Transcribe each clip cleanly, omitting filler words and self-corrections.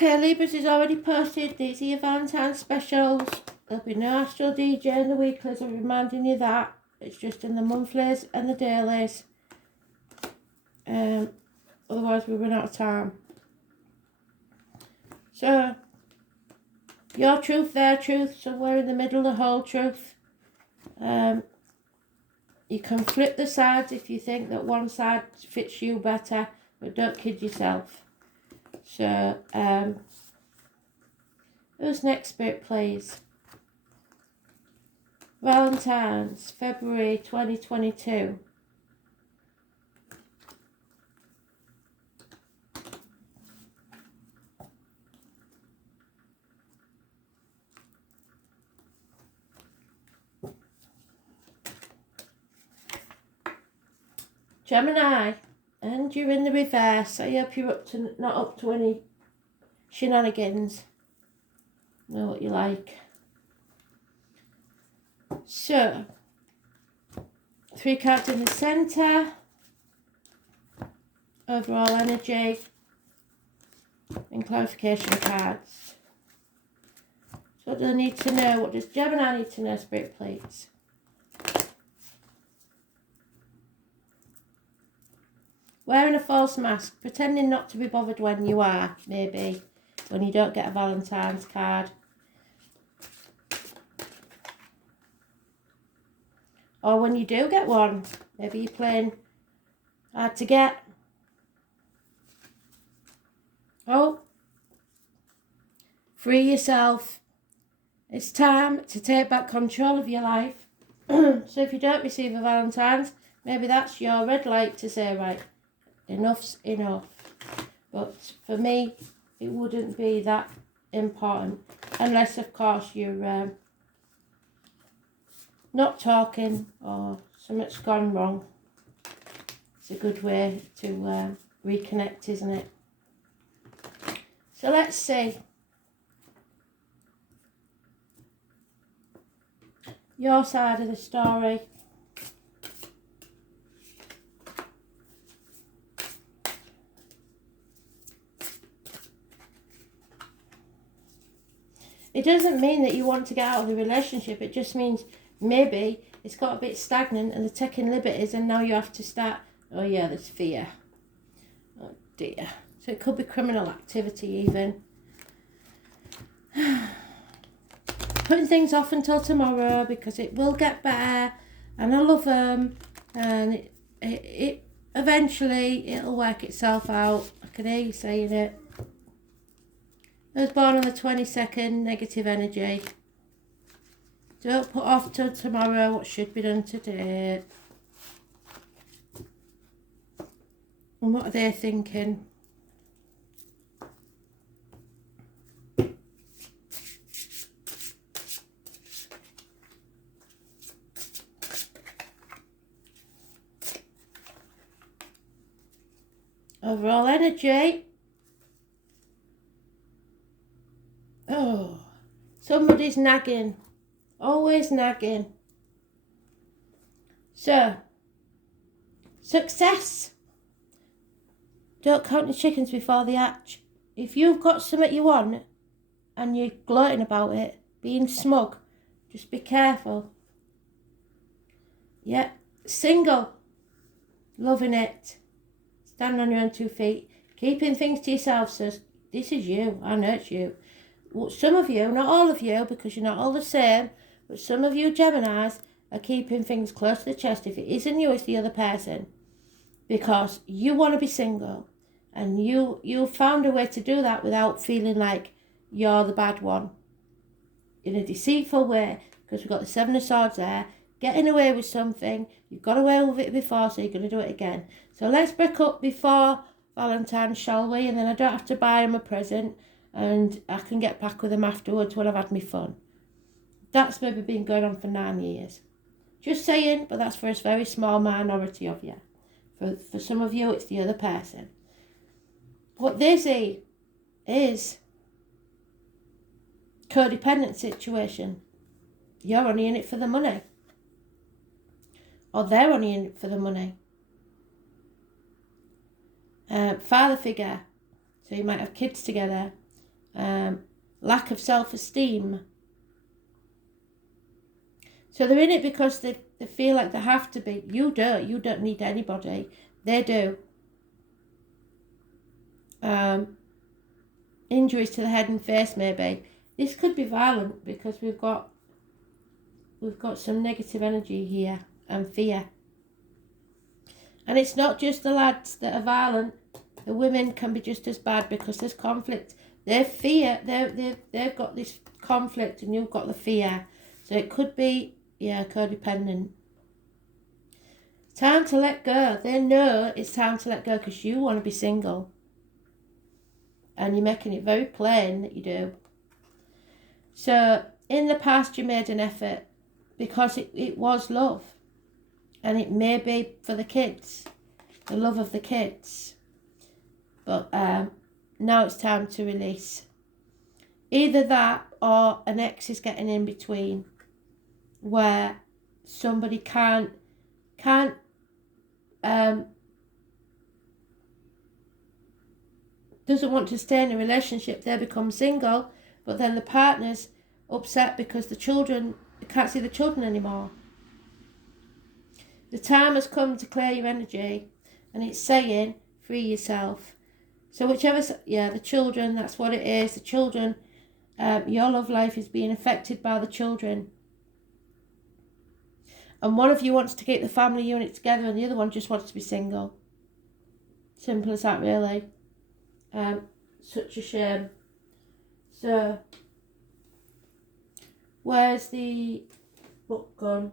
Okay, Libras is already posted. These are your Valentine specials. There'll be no Astro DJ in the weeklies. I'm reminding you that. It's just in the monthlies and the dailies. Otherwise we run out of time. So, your truth, their truth, somewhere in the middle, the whole truth. You can flip the sides if you think that one side fits you better, but don't kid yourself. So, who's next, Spirit, please? Valentine's, February 2022. Gemini, and you're in the reverse. I hope you're not up to any shenanigans. Know what you like. So, 3 cards in the centre. Overall energy. And clarification cards. So what do they need to know? What does Gemini need to know, Spirit, please? Wearing a false mask, pretending not to be bothered when you are, maybe, when you don't get a Valentine's card. Or when you do get one, maybe you're playing hard to get. Oh, free yourself. It's time to take back control of your life. So if you don't receive a Valentine's, maybe that's your red light to say, right, enough's enough. But for me, it wouldn't be that important. Unless, of course, you're not talking or something's gone wrong. It's a good way to reconnect, isn't it? So let's see. Your side of the story. It doesn't mean that you want to get out of the relationship. It just means maybe it's got a bit stagnant and they're taking liberties and now you have to start, oh yeah, there's fear. Oh dear. So it could be criminal activity even. Putting things off until tomorrow because it will get better and I love them and it eventually it'll work itself out. I can hear you saying it. I was born on the 22nd, negative energy. Don't put off till tomorrow what should be done today. And what are they thinking? Overall energy. Oh, somebody's nagging. Always nagging. So, success. Don't count your chickens before they hatch. If you've got something you want and you're gloating about it, being smug, just be careful. Yeah, single. Loving it. Standing on your own 2 feet. Keeping things to yourself, so this is you. I know it's you. Well, some of you, not all of you, because you're not all the same, but some of you Geminis are keeping things close to the chest. If it isn't you, it's the other person. Because you want to be single. And you found a way to do that without feeling like you're the bad one. In a deceitful way. Because we've got the 7 of Swords there. Getting away with something. You've got away with it before, so you're going to do it again. So let's break up before Valentine's, shall we? And then I don't have to buy him a present. And I can get back with them afterwards when I've had my fun. That's maybe been going on for 9 years. Just saying, but that's for a very small minority of you. For some of you, it's the other person. What they see is codependent situation. You're only in it for the money. Or they're only in it for the money. Father figure. So you might have kids together. lack of self-esteem. So they're in it because they feel like they have to be. You don't need anybody. They do. Injuries to the head and face, maybe. This could be violent because we've got some negative energy here and fear. And it's not just the lads that are violent. The women can be just as bad because there's conflict. Their fear, they've got this conflict and you've got the fear. So it could be, codependent. Time to let go. They know it's time to let go because you want to be single. And you're making it very plain that you do. So in the past you made an effort because it was love. And it may be for the kids. The love of the kids. But now it's time to release. Either that or an ex is getting in between. Where somebody can't doesn't want to stay in a relationship, they become single, but then the partner's upset because the children can't see the children anymore. The time has come to clear your energy, and it's saying free yourself. So whichever, the children, that's what it is. The children, your love life is being affected by the children. And one of you wants to keep the family unit together and the other one just wants to be single. Simple as that, really. Such a shame. So, where's the book gone?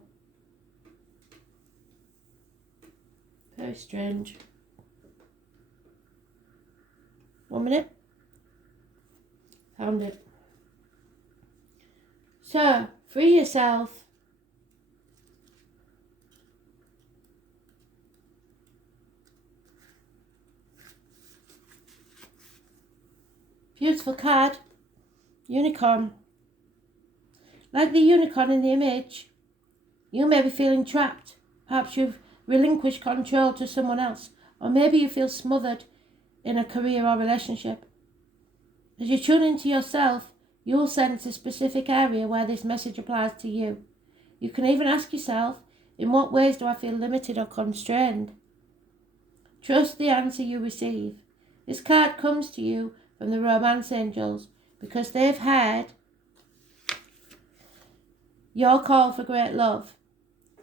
Very strange. 1 minute. Found it. So, free yourself. Beautiful card. Unicorn. Like the unicorn in the image, you may be feeling trapped. Perhaps you've relinquished control to someone else. Or maybe you feel smothered in a career or relationship. As you tune into yourself, you'll sense a specific area where this message applies to you. You can even ask yourself, in what ways do I feel limited or constrained? Trust the answer you receive. This card comes to you from the romance angels because they've heard your call for great love.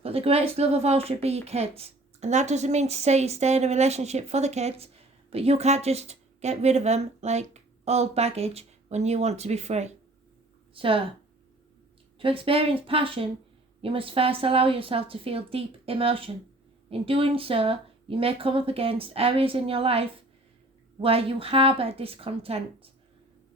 But the greatest love of all should be your kids. And that doesn't mean to say you stay in a relationship for the kids, but you can't just get rid of them like old baggage when you want to be free. So, to experience passion, you must first allow yourself to feel deep emotion. In doing so, you may come up against areas in your life where you harbour discontent.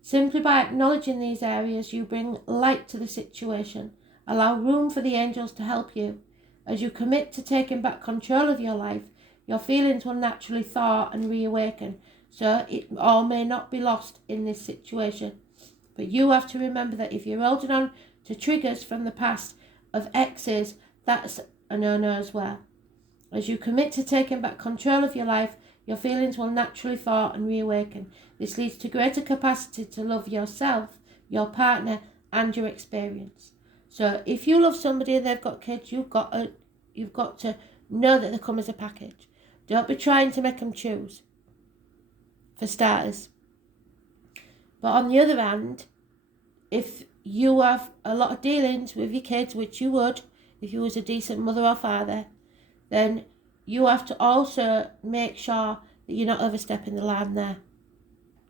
Simply by acknowledging these areas, you bring light to the situation. Allow room for the angels to help you. As you commit to taking back control of your life, your feelings will naturally thaw and reawaken. So it all may not be lost in this situation. But you have to remember that if you're holding on to triggers from the past of exes, that's a no-no as well. As you commit to taking back control of your life, your feelings will naturally thaw and reawaken. This leads to greater capacity to love yourself, your partner, and your experience. So if you love somebody and they've got kids, you've got to know that they come as a package. Don't be trying to make them choose, for starters. But on the other hand, if you have a lot of dealings with your kids, which you would if you was a decent mother or father, then you have to also make sure that you're not overstepping the line there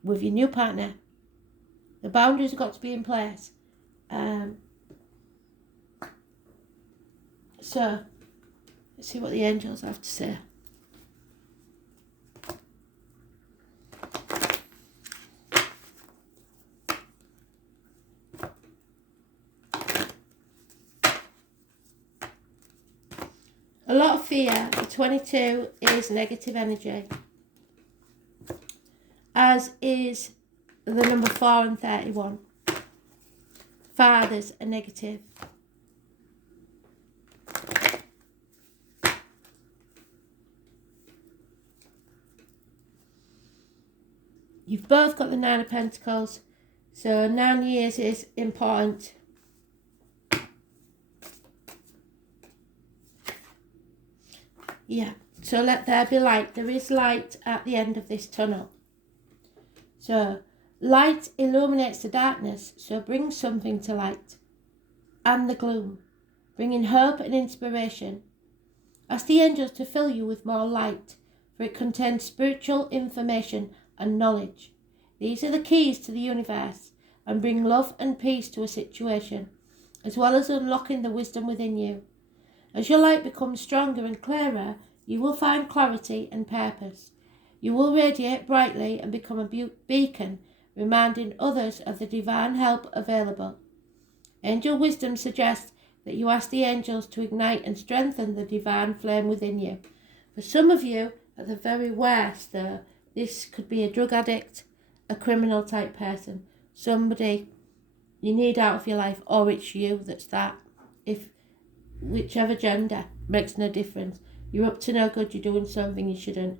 with your new partner. The boundaries have got to be in place. So, let's see what the angels have to say. A lot of fear. The 22 is negative energy, as is the number 4 and 31. Fathers are negative. You've both got the 9 of Pentacles. So 9 years is important. Yeah, so let there be light. There is light at the end of this tunnel. So light illuminates the darkness, so bring something to light and the gloom, bringing hope and inspiration. Ask the angels to fill you with more light, for it contains spiritual information and knowledge. These are the keys to the universe and bring love and peace to a situation, as well as unlocking the wisdom within you. As your light becomes stronger and clearer, you will find clarity and purpose. You will radiate brightly and become a beacon, reminding others of the divine help available. Angel wisdom suggests that you ask the angels to ignite and strengthen the divine flame within you. For some of you, at the very worst, though, this could be a drug addict, a criminal type person, somebody you need out of your life, or it's you that's that. If whichever gender, makes no difference. You're up to no good, you're doing something you shouldn't,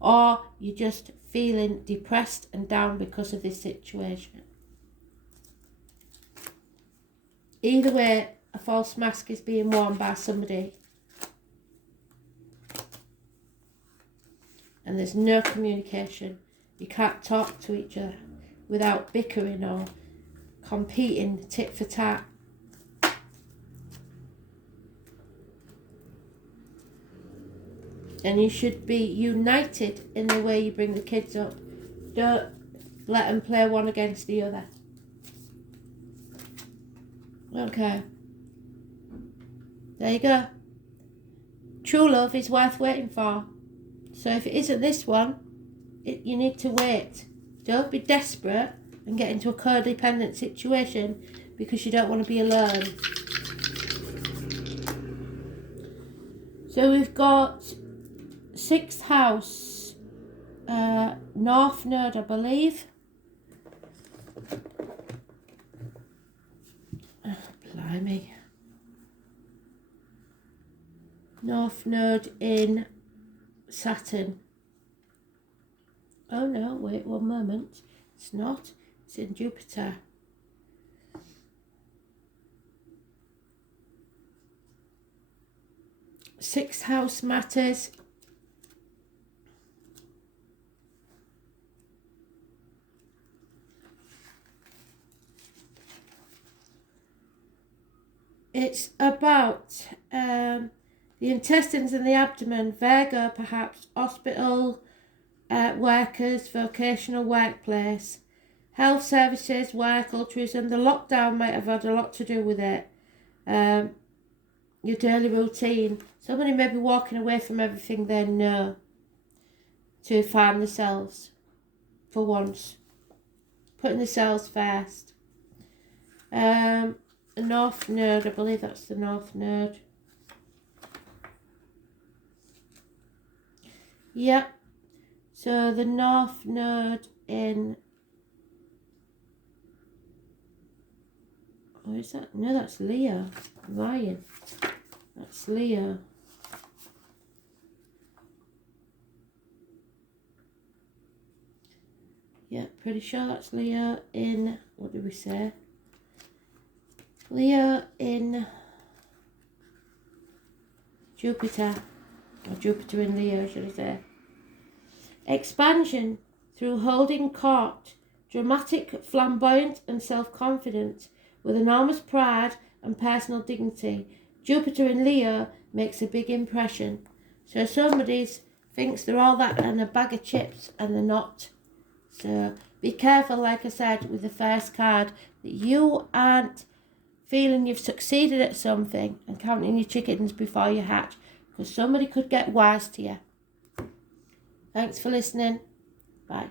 or you're just feeling depressed and down because of this situation. Either way, a false mask is being worn by somebody, and there's no communication. You can't talk to each other without bickering or competing tit for tat. And you should be united in the way you bring the kids up. Don't let them play one against the other. Okay. There you go. True love is worth waiting for. So if it isn't this one, you need to wait. Don't be desperate and get into a codependent situation because you don't want to be alone. So we've got 6th house, North Node, I believe. Oh, blimey. North Node in Saturn. Oh no, wait 1 moment. It's not. It's in Jupiter. Sixth house matters. It's about the intestines and the abdomen, Virgo perhaps, hospital workers, vocational workplace, health services, work, altruism. The lockdown might have had a lot to do with it. Your daily routine. Somebody may be walking away from everything they know to find themselves for once. Putting themselves first. The North Node, I believe that's the North Node. Yep. So the North Node in... Oh, is that? No, that's Leo. I'm lying. That's Leo. Yeah, pretty sure that's Leo in... What did we say? Leo in Jupiter. Or Jupiter in Leo, should I say. Expansion through holding court. Dramatic, flamboyant and self-confident, with enormous pride and personal dignity. Jupiter in Leo makes a big impression. So somebody thinks they're all that and a bag of chips, and they're not. So be careful, like I said, with the first card, that you aren't feeling you've succeeded at something and counting your chickens before you hatch, because somebody could get wise to you. Thanks for listening. Bye.